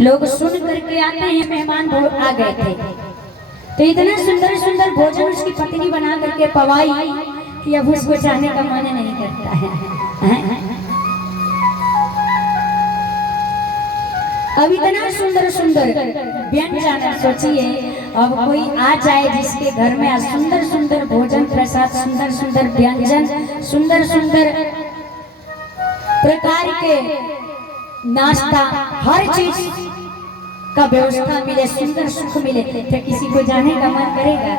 लोग सुन करके आते हैं, मेहमान आ गए थे तो इतना सुंदर सुंदर भोजन उसकी पत्नी बना करके पवाई कि अब उसको जाने का मन नहीं करता है। अब इतना सुंदर सुंदर व्यंजन, सोचिए अब कोई आ जाए जिसके घर में आज सुंदर सुंदर भोजन प्रसाद, सुंदर सुंदर व्यंजन, सुंदर सुंदर प्रकार के नाश्ता, हर चीज का व्यवस्था मिले, सुंदर सुख मिले, तो किसी को जाने का मन करेगा।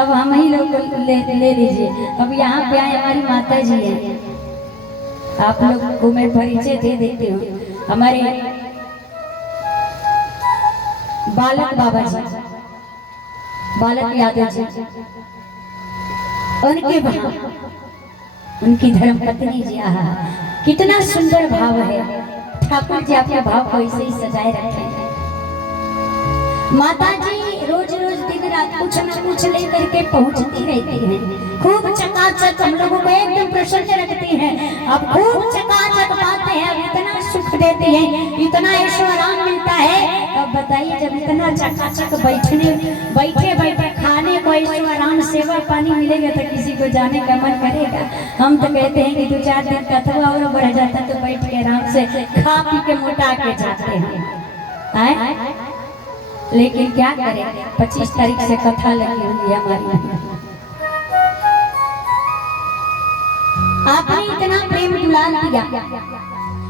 अब हम ही लोग ले लीजिए। अब यहाँ पे आए हमारी माता जी हैं, आप लोग को मैं परिचय दे देती हूँ। हमारे बालक बाबा जी, बालक यादव जी, उनके वहां उनकी धर्म पत्नी जी, कितना सुंदर भाव है। ठाकुर जी आपके भाव को ऐसे ही सजाए रखे हैं। माता जी रोज रोज दिन रात कुछ न कुछ लेकर के पहुंचती रहती हैं, खूब चकाचक हम लोगों को एकदम प्रसन्न रखती हैं। अब खूब चकाचक बातें हैं, इतना सुख देती हैं, इतना ऐशो आराम मिलता है। अब बताइए जब इतना चकाचक बैठे बैठे खाने को ऐशो आराम, सेवा पानी मिलेगा तो किसी को जाने का मन करेगा। हम तो कहते हैं कि 2-4 दिन का थोड़ा और बढ़ जाता तो बैठ के आराम से खा पी के मोटा के जाते हैं। लेकिन क्या करें, 25 तारीख से कथा लगी हुई है हमारी। आपने इतना प्रेम दुलार दिया।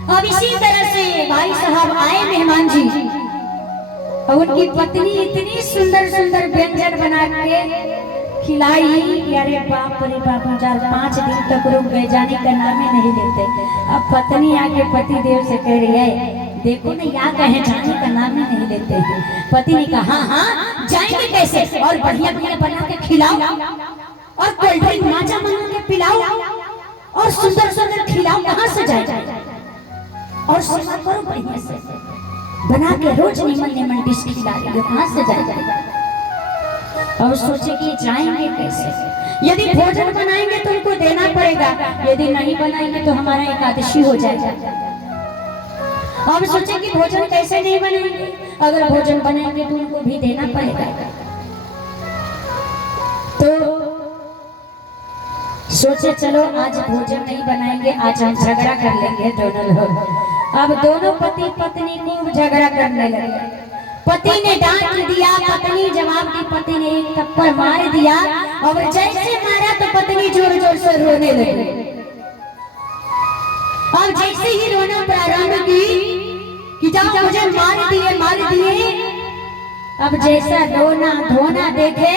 अब इसी तरह से भाई साहब आए मेहमान जी, और उनकी पत्नी इतनी सुंदर सुंदर व्यंजन बना के खिलाई। अरे बाप रे बाप, 4-5 दिन तक रुक गए, जाने का नाम ही नहीं लेते। अब पत्नी आके पति देव से कह रही है, देखो ना यहाँ कहे जाने का नाम ही नहीं लेते हैं। पति ने कहा हाँ जाएंगे कैसे, और बढ़िया बढ़िया बना के खिलाओ, और कोल्ड ड्रिंक माजा बना के पिलाओ, और सुंदर सुंदर खिलाओ, कहाँ से जाएगा, और सेवा करो बढ़िया से बना के, रोज निमन निमन डिश खिला रही हो, कहाँ से जाएगा। और सोचे कि जाएंगे कैसे, यदि भोजन बनाएंगे तो उनको देना पड़ेगा, यदि नहीं बनाएंगे तो हमारा एकादशी हो जाएगा। अब सोचे कि भोजन कैसे नहीं बनाएंगे, अगर भोजन बनाएंगे तो उनको भी देना पड़ेगा। तो सोचे चलो आज भोजन नहीं बनाएंगे, आज हम झगड़ा कर लेंगे दोनों लोग। अब दोनों पति पत्नी खूब झगड़ा करने लगे। पति ने डांट दिया, पत्नी जवाब दी, पति ने एक थप्पड़ मार दिया, और जैसे मारा तो पत्नी जोर जोर से रोने लगी। और जैसे ही रोना प्रारंभ की कि जाओ मुझे मार दिए, अब जैसा रोना धोना देखे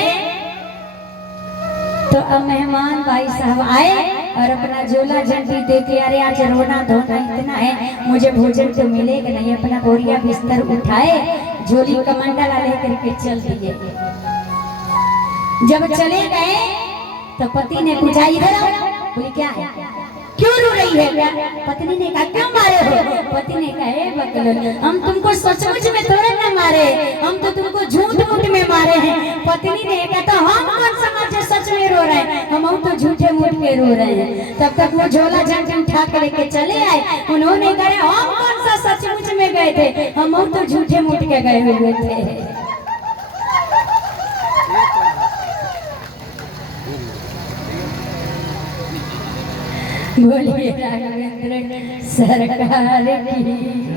तो अब मेहमान भाई साहब आए और अपना झोला झंडी देके, अरे आज रोना धोना इतना है, मुझे भोजन तो मिलेगा नहीं। अपना बोरिया बिस्तर उठाए, झोली कमंडला लेकर के चल दिए। जब चले गए तो पति ने पूछा, इधर बोली क्या है, क्यों रो रही है क्या? पत्नी ने कहा क्यों मारे हो? पति ने कहा बकलोल, हम तुमको सचमुच में थोड़े न मारे, हम तो तुमको झूठ मूठ में मारे हैं। पत्नी ने कहा तो हम कौन समझे सच में रो रहे हैं, हम तो झूठे मूठ में रो रहे हैं। तब तक वो झोला झंझट उठा कर लेके चले आए। उन्होंने कहा हम कौन सा सचमुच में गए थे, हम तो झूठे मूठ के गए हुए थे। बोलिए राघवेंद्र सरकार की।